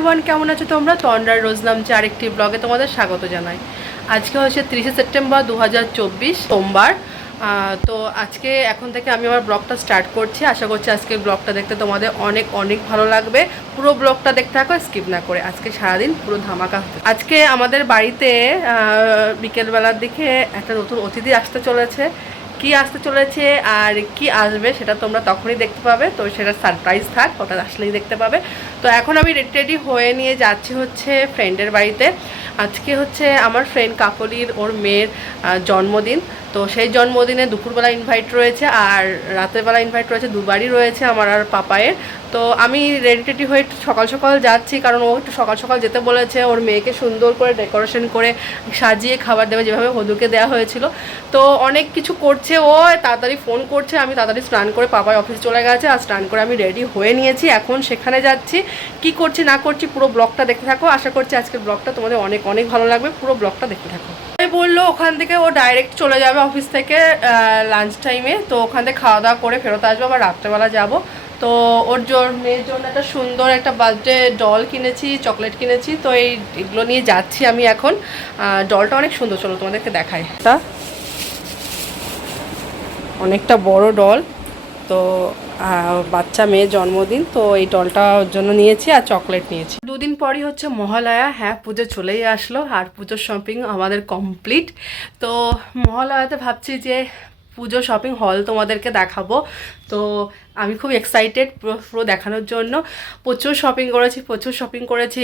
Everyone, কেমন আছো তোমরা? তন্ডার রোজ নামছে আরেকটি ব্লগে তোমাদের স্বাগত জানাই। আজকে হচ্ছে 30শে সেপ্টেম্বর 2024 সোমবার। তো আজকে এখন থেকে আমি আমার ব্লগটা স্টার্ট করছি। আশা করছি আজকে ব্লগটা দেখতে তোমাদের অনেক অনেক ভালো লাগবে। পুরো ব্লগটা দেখতে থাকো, স্কিপ না করে। আজকে সারাদিন পুরো ধামাকা হবে। আজকে আমাদের বাড়িতে বিকেলবেলার দিকে একটা নতুন অতিথি আসতে চলেছে। কি আসতে চলেছে আর কি আসবে সেটা তোমরা তখনই দেখতে পাবে। তো সেটা সারপ্রাইজ থাক, ওটা আসলেই দেখতে পাবে। তো এখন আমি রেডি হয়ে নিয়ে যাচ্ছি হচ্ছে ফ্রেন্ডের বাড়িতে। আজকে হচ্ছে আমার ফ্রেন্ড কাকলির ওর মেয়ের জন্মদিন। তো সেই জন্মদিনে দুপুরবেলা ইনভাইট রয়েছে আর রাতের বেলা ইনভাইট রয়েছে, দুবারই রয়েছে আমার আর পাপায়ের। তো আমি রেডি হয়ে সকাল সকাল যাচ্ছি, কারণ ও একটু সকাল সকাল যেতে বলেছে। ওর মেয়েকে সুন্দর করে ডেকোরেশন করে সাজিয়ে খাবার দেবে, যেভাবে হদুকে দেওয়া হয়েছিল। তো অনেক কিছু করছে ও, তাড়াতাড়ি ফোন করছে। আমি তাড়াতাড়ি স্নান করে, পাপাই অফিস চলে গেছে, আর স্নান করে আমি রেডি হয়ে নিয়েছি। এখন সেখানে যাচ্ছি। কি করছি না করছি পুরো ব্লগটা দেখতে থাকো। আশা করছি আজকের ব্লগটা তোমাদের অনেক অনেক ভালো লাগবে। পুরো ব্লগটা দেখতে থাকো। বললো ওখান থেকে ও ডাইরেক্ট চলে যাবে অফিস থেকে লাঞ্চ টাইমে। তো ওখান থেকে খাওয়া দাওয়া করে ফেরত আসবো, আবার রাত্রেবেলা যাবো। তো ওর মেয়ের জন্য একটা সুন্দর একটা বার্থডে ডল কিনেছি, চকলেট কিনেছি। তো এগুলো নিয়ে যাচ্ছি আমি এখন। ডলটা অনেক সুন্দর, চলো তোমাদেরকে দেখাই। এটা অনেকটা বড় ডল। তো বাচ্চা মেয়ের জন্মদিন, তো এই ডলটা ওর জন্য নিয়েছি আর চকলেট নিয়েছি। দুদিন পরই হচ্ছে মহালয়া। হ্যাঁ, পুজো চলেই আসলো আর পুজোর শপিং আমাদের কমপ্লিট। তো মহালয়াতে ভাবছি যে পুজো শপিং হল তোমাদেরকে দেখাবো। তো আমি খুব এক্সাইটেড পুরো দেখানোর জন্য। প্রচুর শপিং করেছি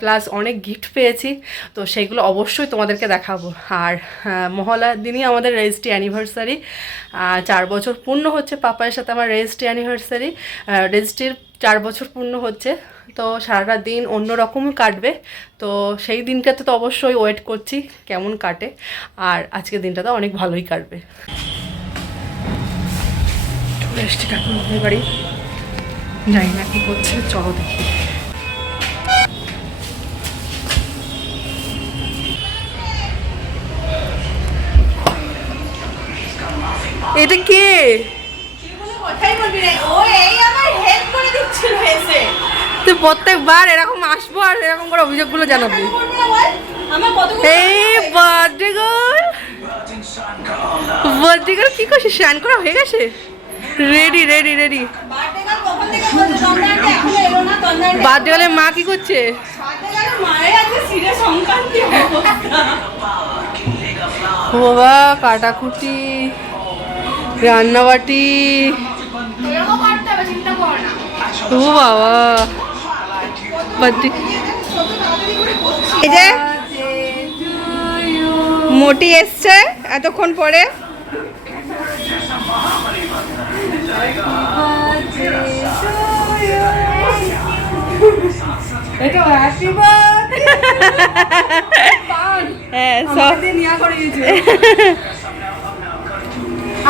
প্লাস অনেক গিফট পেয়েছি। তো সেগুলো অবশ্যই তোমাদেরকে দেখাবো। আর মহালয়ার দিনই আমাদের রেজিস্ট্রি অ্যানিভার্সারি, 4 বছর পূর্ণ হচ্ছে পাপায়ের সাথে আমার রেজিস্ট্রি অ্যানিভার্সারি। রেজিস্ট্রির 4 বছর পূর্ণ হচ্ছে। তো সারাটা দিন অন্যরকম কাটবে। তো সেই দিনটাতে তো অবশ্যই ওয়েট করছি কেমন কাটে। আর আজকের দিনটা তো অনেক ভালোই কাটবে। কাকুর বাড়ি জানি না কি করছে, চলো দেখি। এটা কে? তুই প্রত্যেকবার এরকম আসবো আর এরকম করে অভিযোগগুলো জানাবি। এই বার্থডে গার্ল কি করছিস? স্নান করা হয়ে গেছে? রেডি বার্থডে গার্লের মা কি করছে? বাবা, কাটাকুটি, রান্নাবাটি। ও বাবা, এই যে মোটি এসছে এতক্ষণ পরে।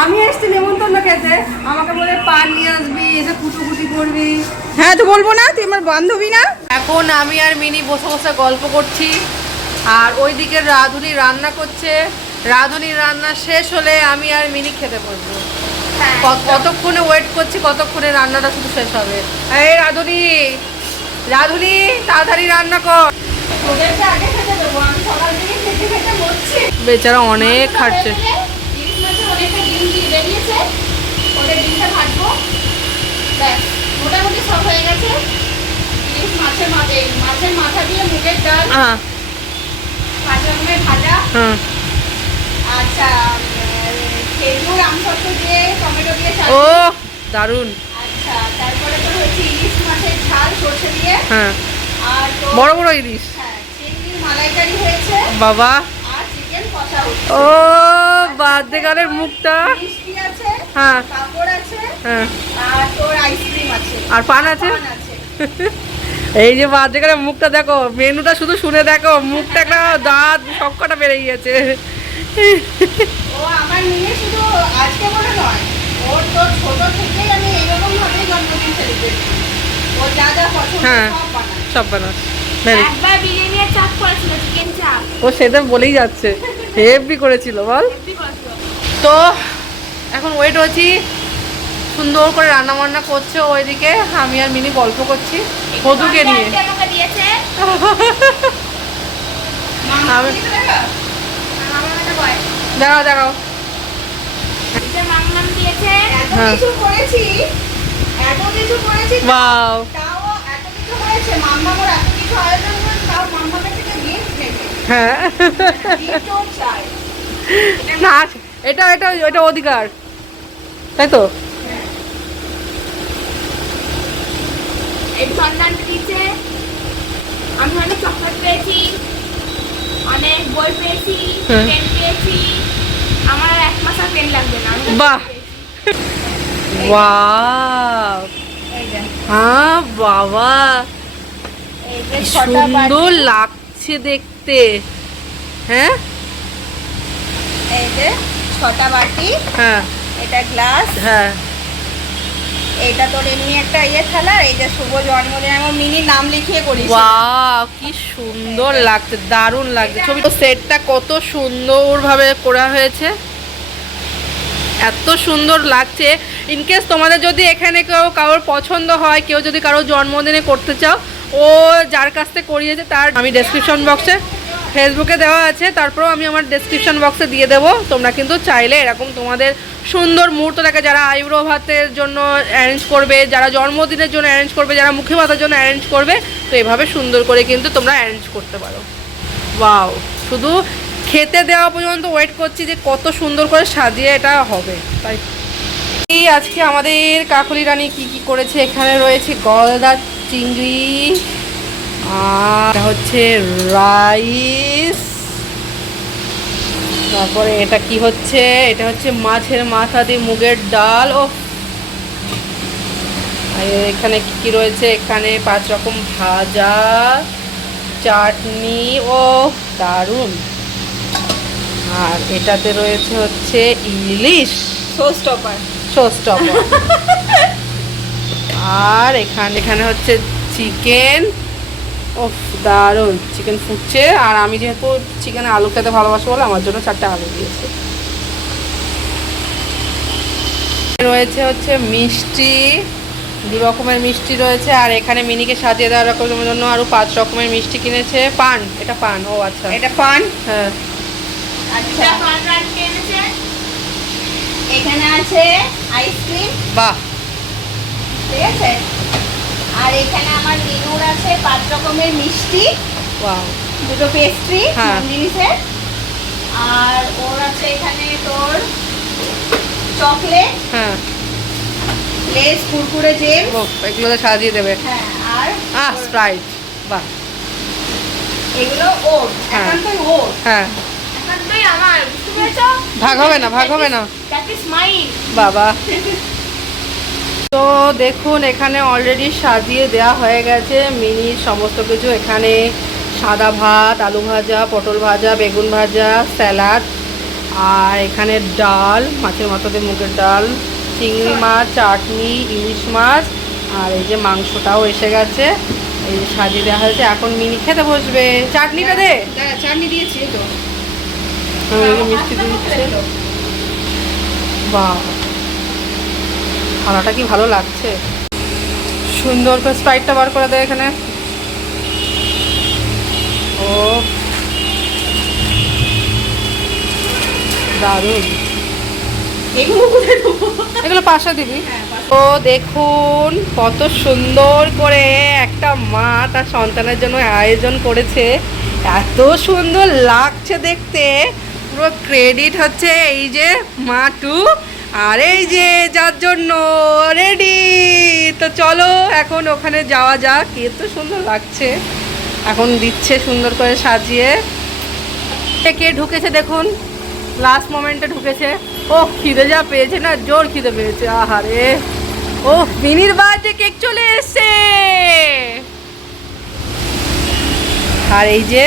আমি এসছি নেমন্তন্ন খেতে, আমাকে বলে পান নিয়ে আসবি, এসে কুটুকুটি করবি। হ্যাঁ, তো বলবো না তুই আমার বান্ধবী না? এখন আমি আর মিনি বসে বসে গল্প করছি, আর ওইদিকে রাধুনি রান্না করছে। রাধুনির রান্না শেষ হলে আমি আর মিনি খেতে বসবো। কতক্ষণে ওয়েট করছি, কতক্ষণে রান্নাটা শুধু শেষ হবে। এই রাধুনি তাড়াতাড়ি রান্না কর। বেচারা অনেক খাটছে। মোটামুটি সব হয়ে গেছে। মাছের মাথা দিয়ে মুগের ডাল, কাঁচা আমের ভাজা, আচ্ছা খেজুর আমসত্ব দিয়ে টমেটো দিয়ে চাটনি। ও দারুন। আচ্ছা, তারপরে তো হচ্ছে ইলিশ মাছের ঝাল সরষে দিয়ে। হ্যাঁ, আর বড় বড় ইলিশ। হ্যাঁ, চিংড়ির মালাইকারি হয়েছে বাবা। আর চিকেন কষা হচ্ছে। ও বার্থডে গার্লের মুখটা। মিষ্টি আছে, হ্যাঁ, পাঁপড় আছে, হ্যাঁ, আর তোর আইসক্রিম আছে, আর পান আছে। এই যে বার্থডে গার্লের মুখটা দেখো, মেনুটা শুধু শুনে দেখো, মুখটা একটা দাঁত সবকটা বেড়ে গিয়েছে। ও আমার মেয়ে শুধু আজকে বলে নয়, ওর তো ছোট থেকেই আমি এইরকম ভাবে জন্মদিন সেলিব্রেট করি। ও যা যা পছন্দ সব বানাস। একবার বিরিয়ানির চাপ করেছিল, চিকেন চাপ। ও সেটা বলেই যাচ্ছে, হেভি করেছিল বল। তো এখন ওয়েট হচ্ছি, সুন্দর করে রান্না বান্না করছে ওইদিকে, আমি আর মিনি গল্প করছি হদুকে নিয়ে। আমি দেখাও দেখাও। হ্যাঁ। বাও হ্যাঁ না এটা এটা এটা অধিকার, তাই তো? আমি অনেক চকলেট পেয়েছি, অনেক বই পেয়েছি, পেন পেয়েছি। আমার আর 1 মাস আর পেন লাগবে না। বাহ ওয়াও, হ্যাঁ বাবা কি সুন্দর লাগছে দেখতে। হ্যাঁ এই যে 6টা বাটি, হ্যাঁ এটা গ্লাস, হ্যাঁ এটা তোর এমনি একটা থালা। এই যে শুভ জন্মদিন, আমি মিনি নাম লিখিয়ে করিস। ওয়াও কি সুন্দর লাগছে, দারুণ লাগছে। ছবি তো সেটটা কত সুন্দরভাবে করা হয়েছে, এত সুন্দর লাগছে। ইনকেস তোমাদের যদি এখানে কেউ কারোর পছন্দ হয়, কেউ যদি কারোর জন্মদিনে করতে চাও, ও যার কাছ থেকে করিয়েছে তার আমি ডেসক্রিপশন বক্সে ফেসবুকে দেওয়া আছে, তারপরেও আমি আমার ডেসক্রিপশন বক্সে দিয়ে দেবো। তোমরা কিন্তু চাইলে এরকম তোমাদের সুন্দর মুহূর্তটাকে, যারা আইব্রো ভাতের জন্য অ্যারেঞ্জ করবে, যারা জন্মদিনের জন্য অ্যারেঞ্জ করবে, যারা মুখে ভাতের জন্য অ্যারেঞ্জ করবে, তো এভাবে সুন্দর করে কিন্তু তোমরা অ্যারেঞ্জ করতে পারো। ওয়াও, শুধু খেতে দেওয়া পর্যন্ত ওয়েট করছি যে কত সুন্দর করে সাজিয়ে এটা হবে। তাই এই আজকে আমাদের কাকলি রানী কি কি করেছে, এখানে রয়েছে গলদা চিংড়ি, আর এটা হচ্ছে রাইস, তারপরে এটা কি হচ্ছে, এটা হচ্ছে মাছের মাথা দিয়ে মুগের ডাল। ও এখানে কি কি রয়েছে, এখানে 5 রকম ভাজা, চাটনি, ও দারুণ। আর এটাতে রয়েছে হচ্ছে ইলিশ শোস্টপার। আর এখানে হচ্ছে চিকেন। ও দারুণ, চিকেন ফুটছে। আর আমি যেহেতু চিকেনে আলু খেতে ভালোবাসি বলে আমার জন্য 4টে আলু দিয়েছে। রয়েছে হচ্ছে মিষ্টি, 2 রকমের মিষ্টি রয়েছে। আর এখানে মিনিকে সাজিয়ে দেওয়ার জন্য আরো 5 রকমের মিষ্টি কিনেছে। পান, এটা পান। ও আচ্ছা, এটা পান। হ্যাঁ আচ্ছা, পান রাখতে এনেছে। এখানে আছে আইসক্রিম। বাহ, ঠিক আছে। আর এখানে আমার লিনুর আছে 5 রকমের মিষ্টি, ওয়াও, 2টো পেস্ট্রি হ্যাঁ। জিনিসের। আর ওর আছে এখানে তোর চকলেট, হ্যাঁ লেস, কুরকুরে, জেম। ও এগুলোতে সাজিয়ে দেবে। হ্যাঁ, আর স্প্রাইট। বাহ, এগুলো ওর, হ্যাঁ। একান্তই ওর, হ্যাঁ একান্তই আমার। বুঝতে পেরেছো? ভাগ হবে না, ভাগ হবে না দ্যাট ইজ মাইন। বাবা। তো দেখুন এখানে অলরেডি সাজিয়ে দেওয়া হয়ে গেছে মিনির সমস্ত কিছু। এখানে সাদা ভাত, আলু ভাজা, পটল ভাজা, বেগুন ভাজা, স্যালাড, আর এখানে ডাল, মাছের মাথা দিয়ে মুগের ডাল, চিংড়ি মাছ, চাটনি, ইলিশ মাছ, আর এই যে মাংসটাও এসে গেছে। এই যে সাজিয়ে দেওয়া হয়েছে, এখন মিনি খেতে বসবে। চাটনিটা দে। চাটনি দিয়েছি তো, এই যে মিষ্টি দিচ্ছে। বাহ, থালাটা কি ভালো লাগছে, সুন্দর করে স্প্রাইটটা বার করে দেয় এখানে। ও দারুণ। এগুলো পাশে দিবি। তো দেখুন কত সুন্দর করে একটা মা তার সন্তানের জন্য আয়োজন করেছে, এত সুন্দর লাগছে দেখতে। পুরো ক্রেডিট হচ্ছে এই যে মা টু, আর এই যে যার জন্য রেডি। তো চলো এখন ওখানে যাওয়া যাক, এত সুন্দর লাগছে। এখন দিচ্ছে সুন্দর করে সাজিয়ে। কে ঢুকেছে দেখুন, লাস্ট মোমেন্টে ঢুকেছে। ও খিদে যা পেয়েছে না, জোর খিদে পেয়েছে। আহারে, ও মিনির বার্থডে কেক চলে এসছে। আর এই যে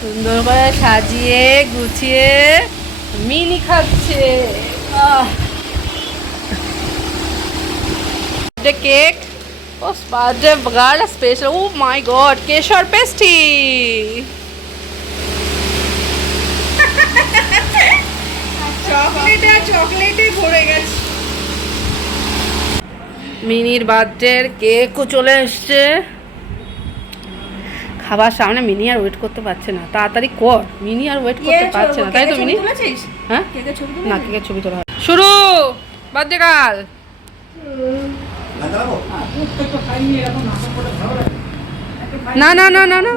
সুন্দর করে সাজিয়ে গুছিয়ে মিনি খাচ্ছে। কেক, ও বার্থডে গার্ল স্পেশাল। ও মাই গড, কেশর পেস্ট্রি। চকলেটে ভরে গেছে। মিনির বার্থডের কেকও চলে এসছে। খাবার সামনে মিনি আর ওয়েট করতে পারছে না, তাড়াতাড়ি কর, মিনি আর ওয়েট করতে পারছে না, তাই তো মিনি? হ্যাঁ না, কেকের ছবি তোলা শুরু, বার্থডে কাল। না না না না না,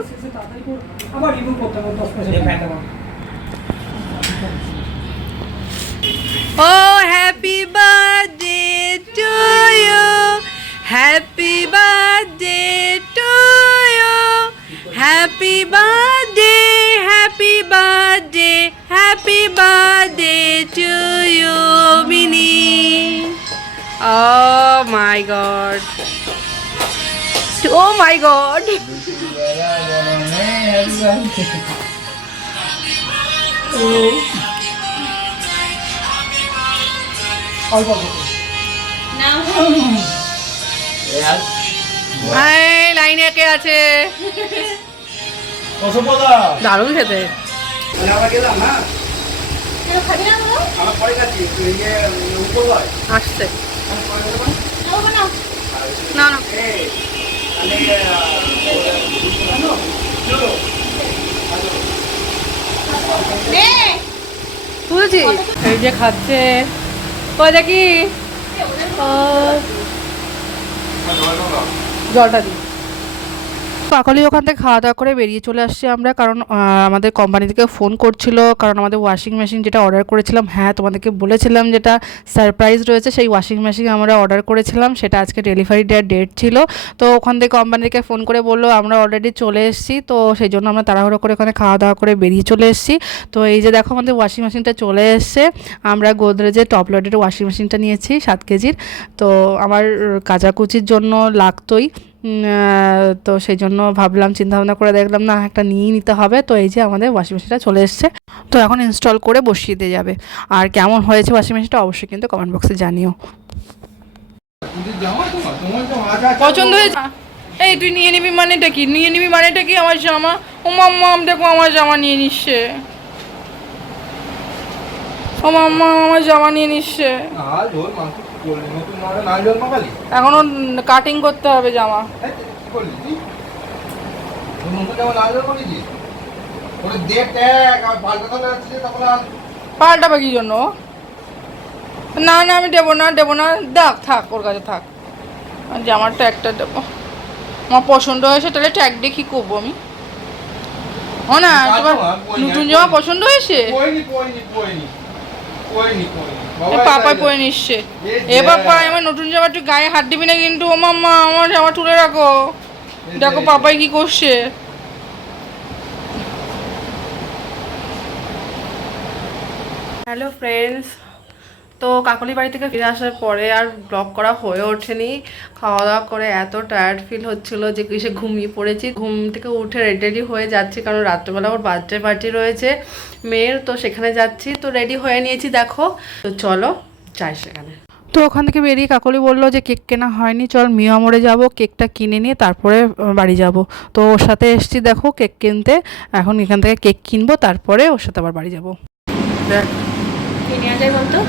Oh, happy birthday to you. Happy birthday to you. Happy birthday, happy birthday, happy birthday to you, Minnie. Oh my God. Oh my God. লাইনে কে আছে? দারুণ খেতে। আসছে না না, বুঝেছি। এই যে খাচ্ছে, ওই দেখি জলটা দিই। কাকলি ওখান থেকে খাওয়া দাওয়া করে বেরিয়ে চলে আসছি আমরা, কারণ আমাদের কোম্পানি থেকে ফোন করছিল, কারণ আমাদের ওয়াশিং মেশিন যেটা অর্ডার করেছিলাম, হ্যাঁ তোমাদেরকে বলেছিলাম যেটা সারপ্রাইজ রয়েছে, সেই ওয়াশিং মেশিন আমরা অর্ডার করেছিলাম, সেটা আজকে ডেলিভারি দেওয়ার ডেট ছিল। তো ওখান থেকে কোম্পানি থেকে ফোন করে বললো আমরা অলরেডি চলে এসেছি, তো সেই জন্য আমরা তাড়াহুড়ো করে ওখানে খাওয়া দাওয়া করে বেরিয়ে চলে এসেছি। তো এই যে দেখো আমাদের ওয়াশিং মেশিনটা চলে এসছে, আমরা গোদরেজের টপ লোডের ওয়াশিং মেশিনটা নিয়েছি 7 কেজির। তো আমার কাচাকুচির জন্য লাগতোই, তো সেই জন্য ভাবলাম, চিন্তাভাবনা করে দেখলাম না একটা নিয়েই নিতে হবে। তো এই যে আমাদের ওয়াশিং মেশিনটা চলে এসছে, তো এখন ইনস্টল করে বসিয়ে দিয়ে যাবে। আর কেমন হয়েছে ওয়াশিং মেশিনটা অবশ্যই কিন্তু কমেন্ট বক্সে জানিও। পছন্দ হয়েছে? এই তুই নিয়ে নিবি মানেটা কি? নিয়ে নিবি মানেটা কি? আমার জামা, ও মাম্মা দেখো আমার জামা নিয়ে নিচ্ছে, ও মাম্মা আমার জামা নিয়ে নিচ্ছে। এখনো কাটিং করতে হবে জামা। পাল্টাবে কি জন্য? না না আমি দেবো না, দেবো না, দেখ থাক ওর কাছে থাক, জামার ট্যাগটা দেবো। আমার পছন্দ হয়েছে, তাহলে ট্যাগ দিয়ে কি করবো আমি? ও না তোমার নতুন জামা পছন্দ হয়েছে? পাপাই পরে নিচ্ছে। এ বাবা আমার নতুন জামা, তুই গায়ে হাত দিবি না কিন্তু। ও মাম্মা আমার জামা তুলে রাখো, দেখো পাপাই কি করছে। হ্যালো ফ্রেন্ডস, তো কাকলি বাড়ি থেকে ফিরে আসার পরে আর ব্লগ করা হয়ে ওঠেনি। খাওয়া দাওয়া করে এত টায়ার্ড ফিল হচ্ছিলো যে কিসে ঘুমিয়ে পড়েছি। ঘুম থেকে উঠে রেডি হয়ে যাচ্ছি, কারণ রাত্রেবেলা ওর বার্থডে পার্টি রয়েছে মেয়ের, তো সেখানে যাচ্ছি। তো রেডি হয়ে নিয়েছি দেখো, তো চলো যাই সেখানে। তো ওখান থেকে বেরিয়ে কাকলি বললো যে কেক কেনা হয়নি, চল মিয়া মোড়ে যাবো, কেকটা কিনে নিয়ে তারপরে বাড়ি যাব। তো ওর সাথে এসছি দেখো কেক কিনতে। এখন এখান থেকে কেক কিনবো, তারপরে ওর সাথে আবার বাড়ি যাবো। দেখ কি নেওয়া যায় বলতো?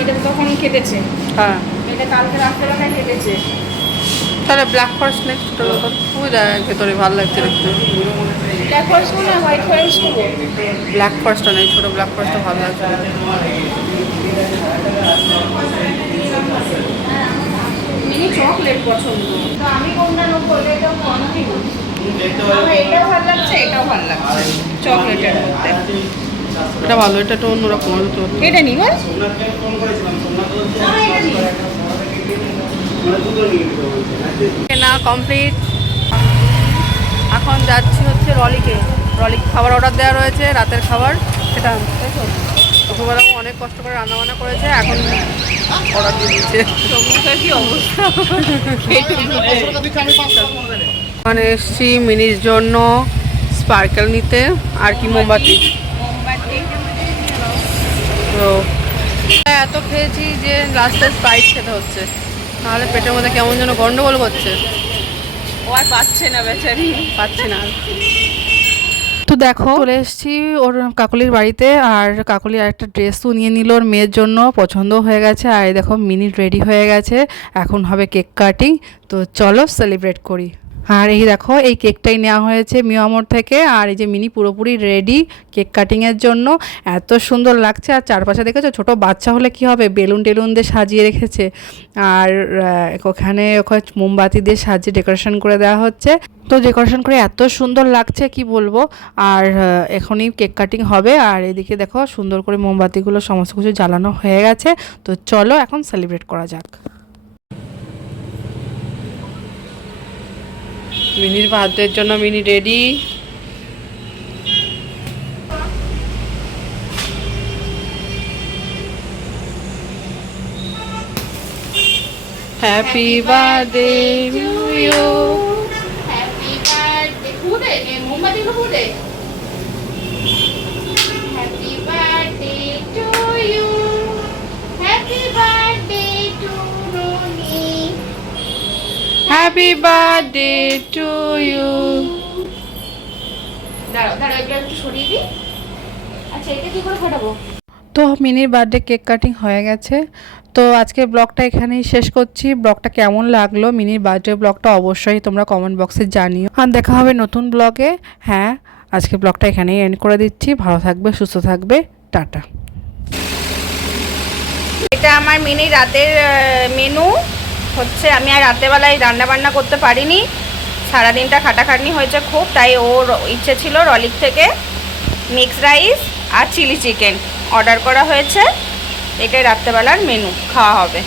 এটা তো তখন কেটেছে, হ্যাঁ এটা কালকে রাত্রেবেলায় কেটেছে। তাহলে ব্ল্যাক ফরেস্ট নেক্সট টোটাল ওই দেখ ভেতরে ভালো লাগছে দেখতে। ব্ল্যাক ফরেস্ট না হোয়াইট ফরেস্ট নেবো? ব্ল্যাক ফরেস্টটা নেই, ছোটো ব্ল্যাক ফরেস্টটা ভালো লাগছে। মিনি চকলেট পছন্দ, তো আমি কোনটা নেবো? এটাও অনেকই বলছি, আমার এটাও ভালো লাগছে, এটাও ভালো লাগছে চকলেটের মধ্যে। এটা ভালো, এটা তো অন্যরকম। এটা নিব না, কমপ্লিট। এখন যাচ্ছি হচ্ছে রলিকে। রলি খাবার অর্ডার দেওয়া রয়েছে, রাতের খাবার, সেটা তাই তো। দুপুরবেলা অনেক কষ্ট করে রান্নাবান্না করেছে, এখন অর্ডার দিয়ে দিচ্ছে। কি অবস্থা! মানে এসছি মিনির জন্য স্পার্কেল নিতে, আর কি মোমবাতি। তো এত খেয়েছি যে লাস্টে স্প্রাইট খেতে হচ্ছে, নাহলে পেটের মধ্যে কেমন যেন গন্ডগোল করছে। ও আর পাচ্ছে না বেচারি, পাচ্ছি না। তো দেখো চলে এসেছি ওর কাকলির বাড়িতে, আর কাকলি আরেকটা ড্রেসও নিয়ে নিল ওর মেয়ের জন্য, পছন্দ হয়ে গেছে। আর দেখো মিনি রেডি হয়ে গেছে, এখন হবে কেক কাটিং। তো চলো সেলিব্রেট করি। আর এই দেখো এই কেকটাই নেওয়া হয়েছে মিয়ামোর থেকে। আর এই যে মিনি পুরোপুরি রেডি কেক কাটিংয়ের জন্য। এত সুন্দর লাগছে। আর চারপাশে দেখেছো ছোটো বাচ্চা হলে কি হবে, বেলুন টেলুন দিয়ে সাজিয়ে রেখেছে। আর ওখানে মোমবাতি দিয়ে সাজিয়ে ডেকোরেশন করে দেওয়া হচ্ছে। তো ডেকোরেশন করে এত সুন্দর লাগছে কি বলবো। আর এখনই কেক কাটিং হবে। আর এদিকে দেখো সুন্দর করে মোমবাতিগুলো সমস্ত কিছু জ্বালানো হয়ে গেছে। তো চলো এখন সেলিব্রেট করা যাক। মিনির বার্থডের জন্য Mini ready. Happy birthday to you. Happy birthday ফুডে মোমবাতিগুলো ফুডে। Happy birthday to you, happy birthday to Roni, happy birthday to you. দাঁড়াও দাঁড়াও এটা একটু সরিয়ে দিই। আচ্ছা এটা কি করে ফাটাবো? তো মিনির বার্থডে কেক কাটিং হয়ে গেছে। তো আজকে ব্লগটা এখানেই শেষ করছি। ব্লগটা কেমন লাগলো মিনির বার্থডে ব্লগটা অবশ্যই তোমরা কমেন্ট বক্সে জানিও। আর দেখা হবে নতুন ব্লগে। হ্যাঁ, আজকে ব্লগটা এখানেই এন্ড করে দিচ্ছি। ভালো থাকবে, সুস্থ থাকবে, টাটা। এটা আমার মিনি রাতের মেনু হচ্ছে। আমি আর রাতেরবেলায় রান্না বান্না করতে পারিনি, সারাদিনটা খাটাখাটনি হয়েছে খুব। তাই ওর ইচ্ছে ছিল রলিক থেকে মিক্স রাইস আর চিলি চিকেন অর্ডার করা হয়েছে। এটাই রাত্রেবেলার মেনু, খাওয়া হবে।